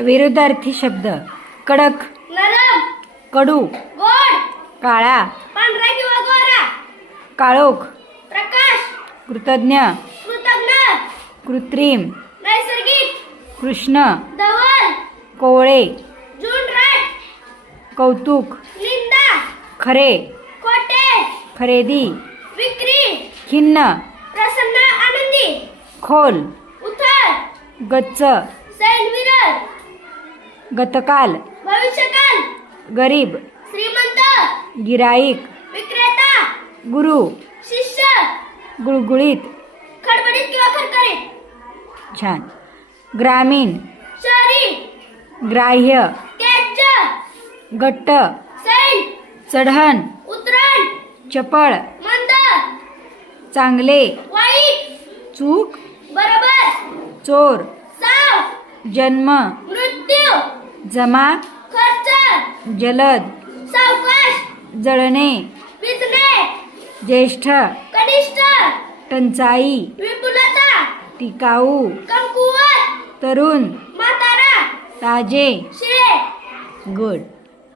विरुद्धार्थी शब्द. कडक, नरम, कडू, गोड, काळा, पांढरा किंवा गोरा, काळोख, प्रकाश, कृतज्ञ, कृतज्ञ, कृत्रिम, नैसर्गिक, कृष्ण, धवल, कोवळे, झुंडराट, कौतुक, निंदा, खरे, खोटे, खरेदी, विक्री, खिन्न, प्रसन्न, आनंदी, खोल, उथळ, गच्च, सैलविरल, गतकाल, भविष्यकाल, गरीब, श्रीमंत, गिराईक, विक्रेता, गुरु, शिष्य, गुळगुळीत. खडबडीत किंवा खरखरीत, छान. ग्रामीण, शहरी, ग्राह्य, त्याज्य, घट्ट, सैल, चढण, उतरण, चपळ, मंद, चांगले, वाईट, चूक, बरोबर, चोर, साव, जन्म, मृत्यू, जमा, खर्च, जलद, सावकाश, जळणे, विजणे, ज्येष्ठ, कनिष्ठ, टंचाई, विपुलता, टिकाऊ, कमकुवत, तरुण, म्हातारा, ताजे. शिळे. गुड.